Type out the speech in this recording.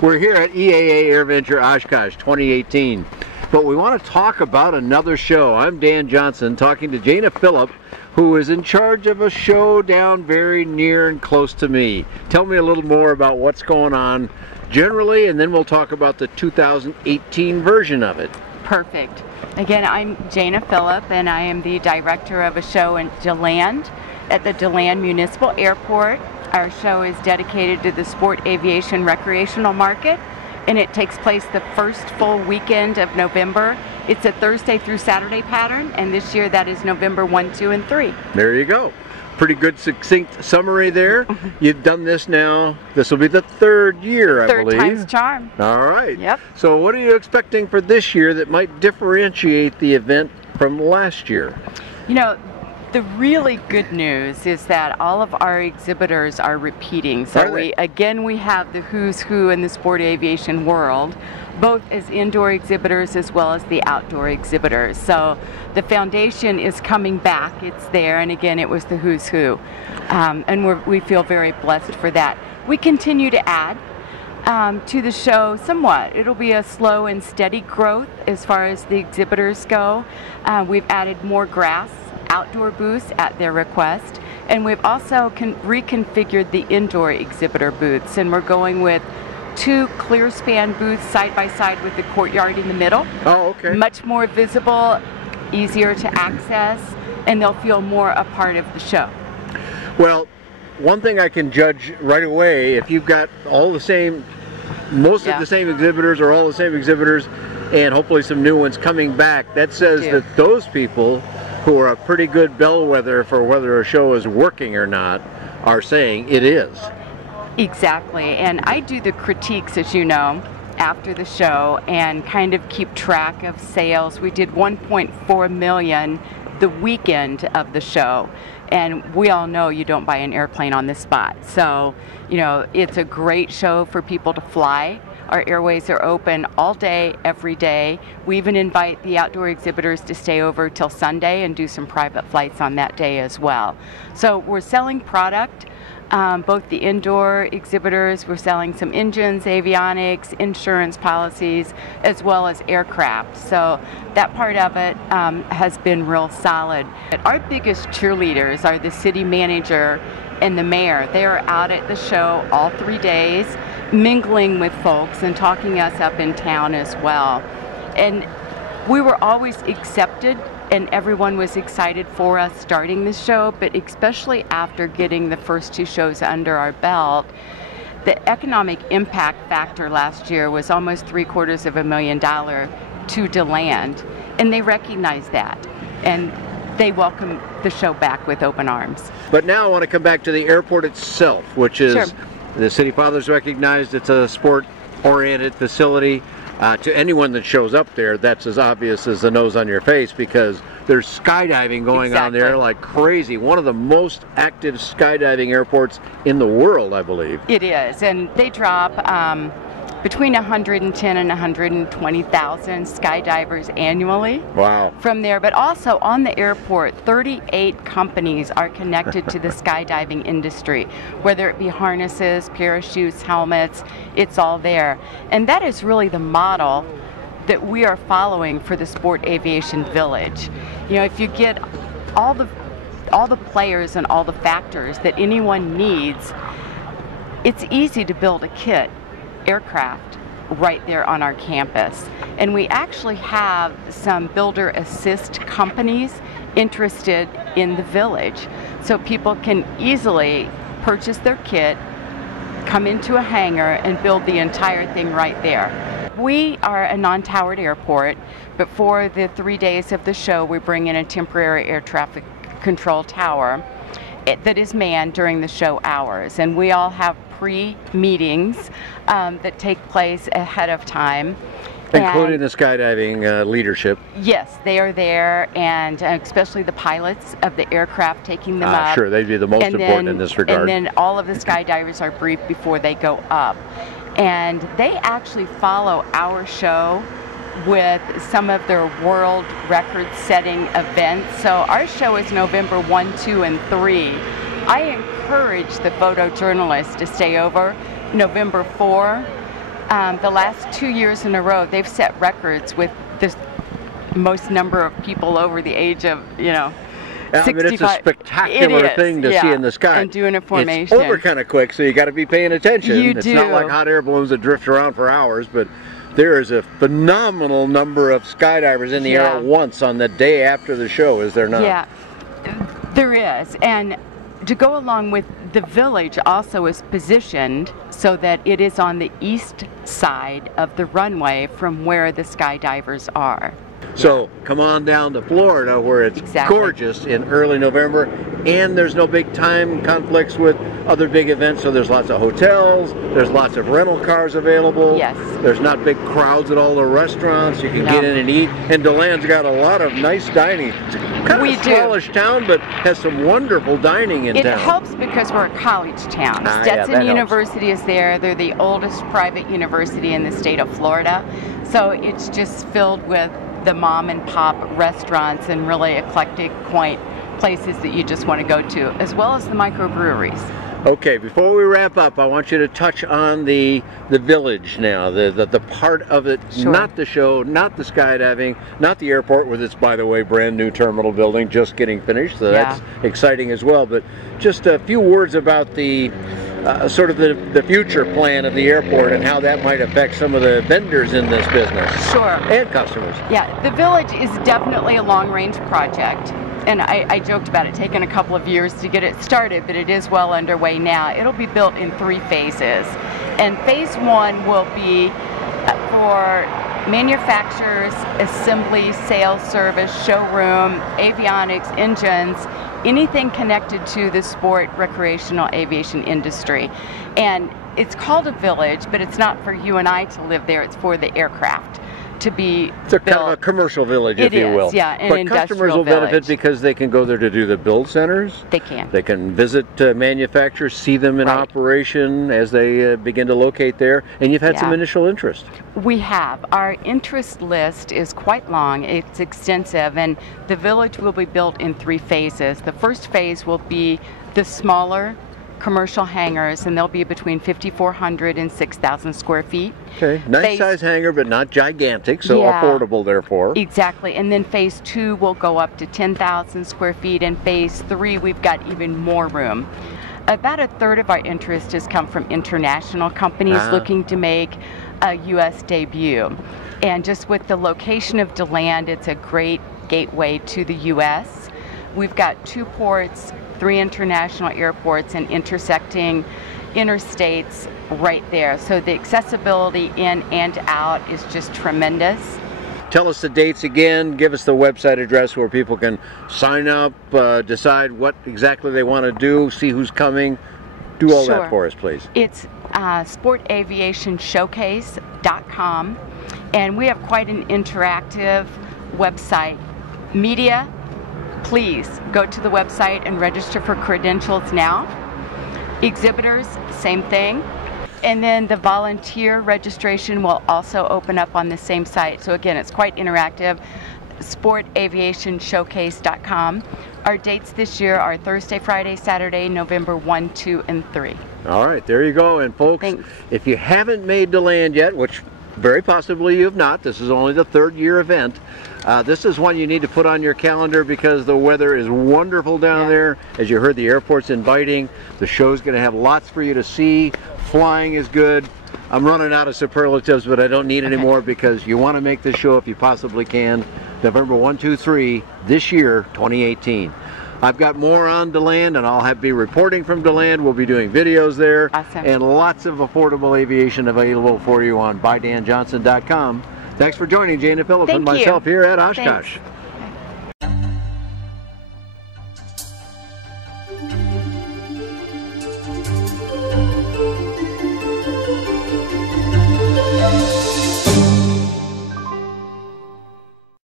We're here at EAA AirVenture Oshkosh 2018, but we want to talk about another show. I'm Dan Johnson talking to Jana Phillip, who is in charge of a show down very near and close to me. Tell me a little more about what's going on generally, and then we'll talk about the 2018 version of it. Perfect. Again, I'm Jana Phillip, and I am the director of a show in DeLand at the DeLand Municipal Airport. Our show is dedicated to the sport aviation recreational market, and it takes place the first full weekend of November. It's a Thursday through Saturday pattern, and this year that is November 1, 2, and 3. There you go. Pretty good succinct summary there. You've done this now. This will be the third year, I believe. Third time's charm. All right. Yep. So what are you expecting for this year that might differentiate the event from last year? You know, the really good news is that all of our exhibitors are repeating. So we have the who's who in the sport aviation world, both as indoor exhibitors as well as the outdoor exhibitors. So the foundation is coming back. It's there, and again, it was the who's who. And we feel very blessed for that. We continue to add to the show somewhat. It'll be a slow and steady growth as far as the exhibitors go. We've added more grass outdoor booths at their request, and we've also reconfigured the indoor exhibitor booths, and we're going with 2 clear span booths side by side with the courtyard in the middle. Oh, okay. Much more visible, easier to access, and they'll feel more a part of the show. Well, one thing I can judge right away, if you've got all the same, most of the same exhibitors or all the same exhibitors, and hopefully some new ones coming back, that says that those people who are a pretty good bellwether for whether a show is working or not are saying it is. Exactly, and I do the critiques, as you know, after the show and kind of keep track of sales. We did 1.4 million the weekend of the show, and we all know you don't buy an airplane on the spot. So, you know, it's a great show for people to fly. Our airways are open all day, every day. We even invite the outdoor exhibitors to stay over till Sunday and do some private flights on that day as well. So we're selling product, both the indoor exhibitors, we're selling some engines, avionics, insurance policies, as well as aircraft. So that part of it has been real solid. Our biggest cheerleaders are the city manager and the mayor. They are out at the show all 3 days, mingling with folks and talking us up in town as well. And we were always accepted, and everyone was excited for us starting the show, but especially after getting the first 2 shows under our belt. The economic impact factor last year was almost $750,000 to DeLand, and they recognized that, and they welcome the show back with open arms. But now I want to come back to the airport itself, which is the City Fathers recognized it's a sport-oriented facility. To anyone that shows up there, that's as obvious as the nose on your face, because there's skydiving going on there like crazy. One of the most active skydiving airports in the world, I believe. It is, and they drop between 110 and 120,000 skydivers annually. Wow. From there, but also on the airport, 38 companies are connected to the skydiving industry, whether it be harnesses, parachutes, helmets, it's all there. And that is really the model that we are following for the Sport Aviation Village. You know, if you get all the players and all the factors that anyone needs, it's easy to build a kit aircraft right there on our campus. And we actually have some builder assist companies interested in the village. So people can easily purchase their kit, come into a hangar, and build the entire thing right there. We are a non-towered airport, but for the 3 days of the show, we bring in a temporary air traffic control tower that is manned during the show hours. And we all have pre-meetings that take place ahead of time. Including the skydiving leadership. Yes, they are there, and especially the pilots of the aircraft taking them up. Sure, they'd be the most important in this regard. And then all of the skydivers are briefed before they go up. And they actually follow our show with some of their world record-setting events. So our show is November 1, 2, and 3. I encourage the photojournalists to stay over November 4, The last 2 years in a row, they've set records with the most number of people over the age of, you know, I mean, it's a spectacular thing to see in the sky. And doing a formation. It's over kind of quick, so you got to be paying attention. You it's do. not like hot air balloons that drift around for hours, but there is a phenomenal number of skydivers in the air at once on the day after the show, is there not? Yeah, there is. And to go along with, the village also is positioned so that it is on the east side of the runway from where the skydivers are. So come on down to Florida, where it's gorgeous in early November, and there's no big time conflicts with other big events, so there's lots of hotels, there's lots of rental cars available. Yes. There's not big crowds at all the restaurants. You can get in and eat, and DeLand's got a lot of nice dining. It's kind of a smallish town, but has some wonderful dining in town. It helps because we're a college town. Stetson University is there. They're the oldest private university in the state of Florida, so it's just filled with the mom and pop restaurants and really eclectic, quaint places that you just want to go to, as well as the microbreweries. Okay, before we wrap up, I want you to touch on the village now, the part of it, not the show, not the skydiving, not the airport with its, by the way, brand new terminal building just getting finished, so that's exciting as well, but just a few words about the sort of the future plan of the airport and how that might affect some of the vendors in this business. Sure. And customers. Yeah, the village is definitely a long-range project. And I joked about it taking a couple of years to get it started, but it is well underway now. It'll be built in 3 phases. And phase 1 will be for manufacturers, assembly, sales, service, showroom, avionics, engines, anything connected to the sport, recreational aviation industry. And it's called a village, but it's not for you and I to live there, it's for the aircraft to be It's a kind of a commercial village, if you will. Yeah, an but industrial customers will village. benefit because they can go there to do the build centers. They can. They can visit manufacturers, see them in operation as they begin to locate there. And you've had some initial interest. We have. Our interest list is quite long. It's extensive, and the village will be built in 3 phases. The first phase will be the smaller commercial hangars, and they'll be between 5,400 and 6,000 square feet. Okay, nice size hangar, but not gigantic, so affordable therefore. Exactly, and then phase 2 will go up to 10,000 square feet, and phase 3 we've got even more room. About a third of our interest has come from international companies looking to make a U.S. debut. And just with the location of DeLand, it's a great gateway to the U.S. We've got 2 ports, 3 international airports, and intersecting interstates right there. So the accessibility in and out is just tremendous. Tell us the dates again, give us the website address where people can sign up, decide what exactly they want to do, see who's coming. Do all that for us, please. It's sportaviationshowcase.com, and we have quite an interactive website. Media, please go to the website and register for credentials now. Exhibitors, same thing. And then the volunteer registration will also open up on the same site. So again, it's quite interactive. sportaviationshowcase.com. Our dates this year are Thursday, Friday, Saturday, November 1, 2, and 3. All right, there you go. And folks, if you haven't made DeLand yet, which very possibly you have not, this is only the 3rd year event, this is one you need to put on your calendar because the weather is wonderful down there. As you heard, the airport's inviting. The show's going to have lots for you to see. Flying is good. I'm running out of superlatives, but I don't need any more because you want to make this show if you possibly can. November 1, 2, 3, this year, 2018. I've got more on DeLand, and I'll be reporting from DeLand. We'll be doing videos there. Awesome. And lots of affordable aviation available for you on ByDanJohnson.com. Thanks for joining Jana Phillips and myself here at Oshkosh. Thanks.